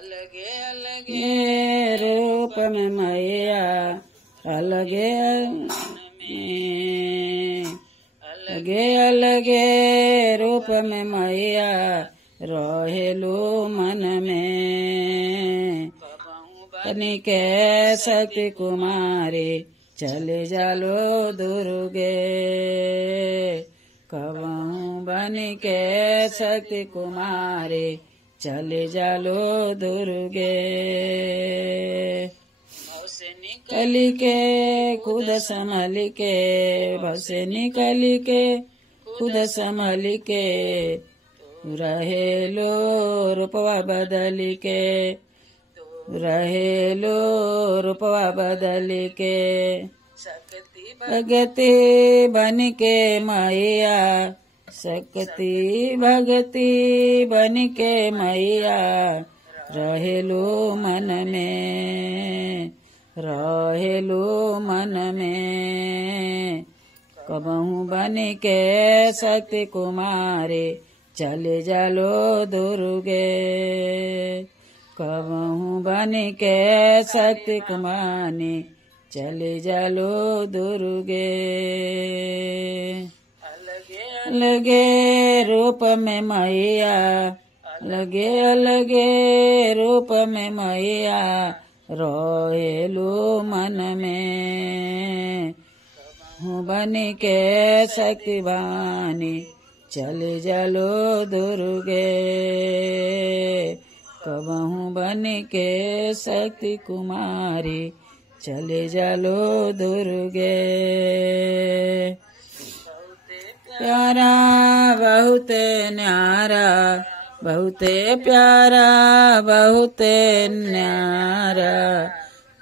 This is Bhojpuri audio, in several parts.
अलगे अलगे रूप में मैया, अलगे अलगे अलगे रूप में मैया, रहेलू मन में। बनी के शक्ति कुमारी, चले जालो दुर्गे। कबहू बनी के शक्ति कुमारी, चले जालो दुर्गे। निकल के खुद संभल के, भव से निकल के खुद संभल के, रहेलो रूपवा बदल के, रहेलो रूपवा बदल के। भगति बन के मैया, शक्ति भगति बन के मैया, रहेलो मन में, रहेलो मन में। कबहू बन के शक्ति कुमारी, चले जालो दुर्गे। कबहू बन के शक्ति कुमारी, चले जालो दुर्गे। अलगे रूप में मैया, अलगे अलगे रूप में मैया, रहेलू मन में। हूँ बन के शक्ति वाणी, चले जालो दुर्गे। कबहू बन के शक्ति कुमारी, चले जालो दुर्गे। प्यारा बहुत न्यारा, बहुते प्यारा बहुते न्यारा,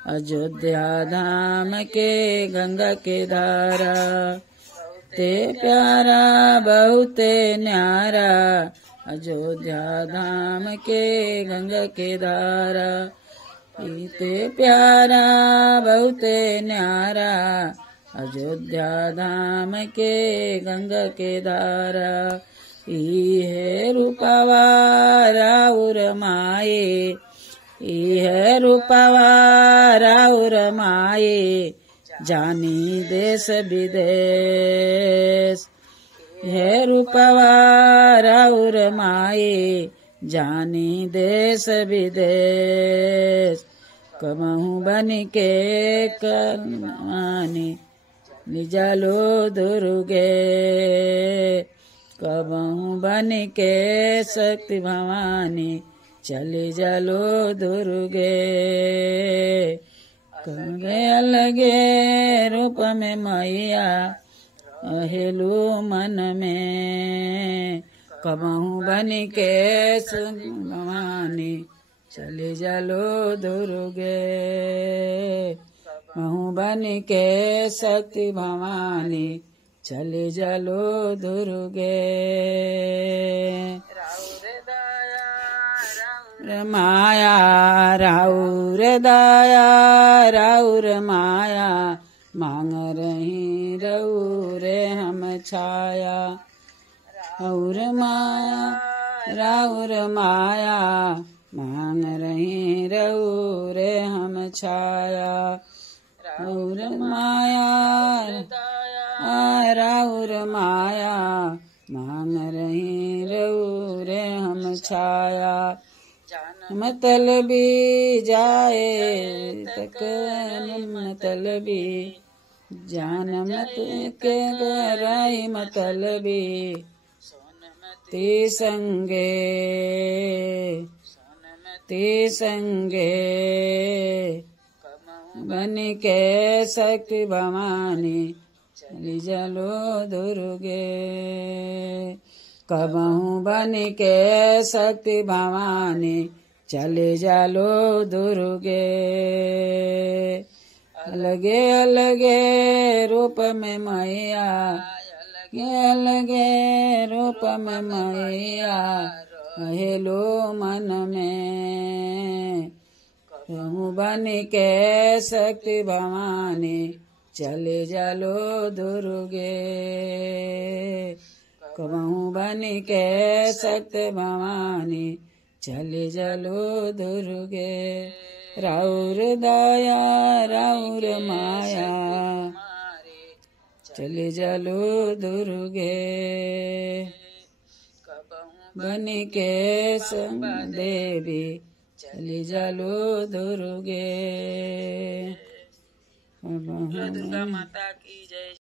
अयोध्या धाम के गंगा के धारा। ते प्यारा बहुते न्यारा, अयोध्या धाम के गंगा के धारा। ते प्यारा बहुते न्यारा, अयोध्या धाम के गंगा के धारा। इहे रूपवा राउर माये, इहे रूपवा राउर माये, जानी देश विदेश। हे रूपवा राउर माये, जानी देश विदेश। कबहू बन के कमानी, निजालो दुर्गे। कबहू बन के शक्ति भवानी, चले जालो दुर्गे। अलगे अलगे रूप में मैया, रहेलू मन में। कबहू बन के भवानी, चले जालो दुर्गे। कबहू बन के शक्ति भवानी, चले जालो दुर्गे। माया राउर दाया, राउर माया, मांग रही रउर हम छाया। राउर माया राउर माया, मांग रही रउर हम छाया। राउर माया राउर माया, मांग रही रउर हम छाया। मतलबी जाए तक मतलबी, जान मत के गराई मतलबी। ते संगे बन के शक्ति भवानी, चली जालो दुर्गे। कबहू बन के शक्ति भवानी, चले जालो दुर्गे। अलगे अलगे रूप में मैया, अलगे रूप में मैया, रहेलो मन में। कबहू बन के शक्ति भवानी, चले जालो दुर्गे। कबहू बन के शक्ति भवानी, चले जालो दुर्गे राउर दया राउर माया चले जालो दुर्गे बन के संग देवी चले जालो दुर्गे। दुर्गा माता की जय।